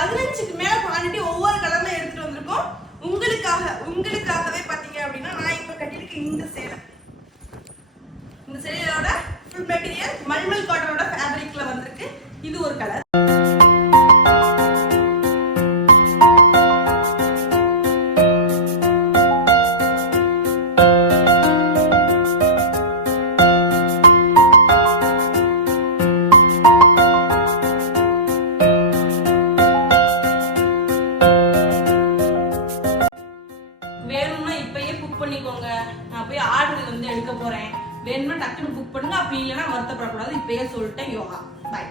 15க்கு மேல குவாண்டிட்டி ஒவ்வொரு கலர்ல எடுத்துட்டு வந்திருக்கோம் உங்களுக்காகவே பாத்தீங்க அப்படின்னா நான் இப்ப கட்டியிருக்க இந்த சேலையோட ஃபுல் மெட்டீரியல் மல்மல் காட்டனோட ஃபேப்ரிக்ல வந்திருக்கு. இது ஒரு கலர். வேணும்னா இப்பயே புக் பண்ணிக்கோங்க. நான் போய் ஆர்டர் வந்து எடுக்க போறேன். வேணும்னா டக்குன்னு புக் பண்ணுங்க. அப்படி இல்லைன்னா வருத்தப்படக்கூடாது. இப்பயே சொல்லிட்டேன். யோகா பாய்.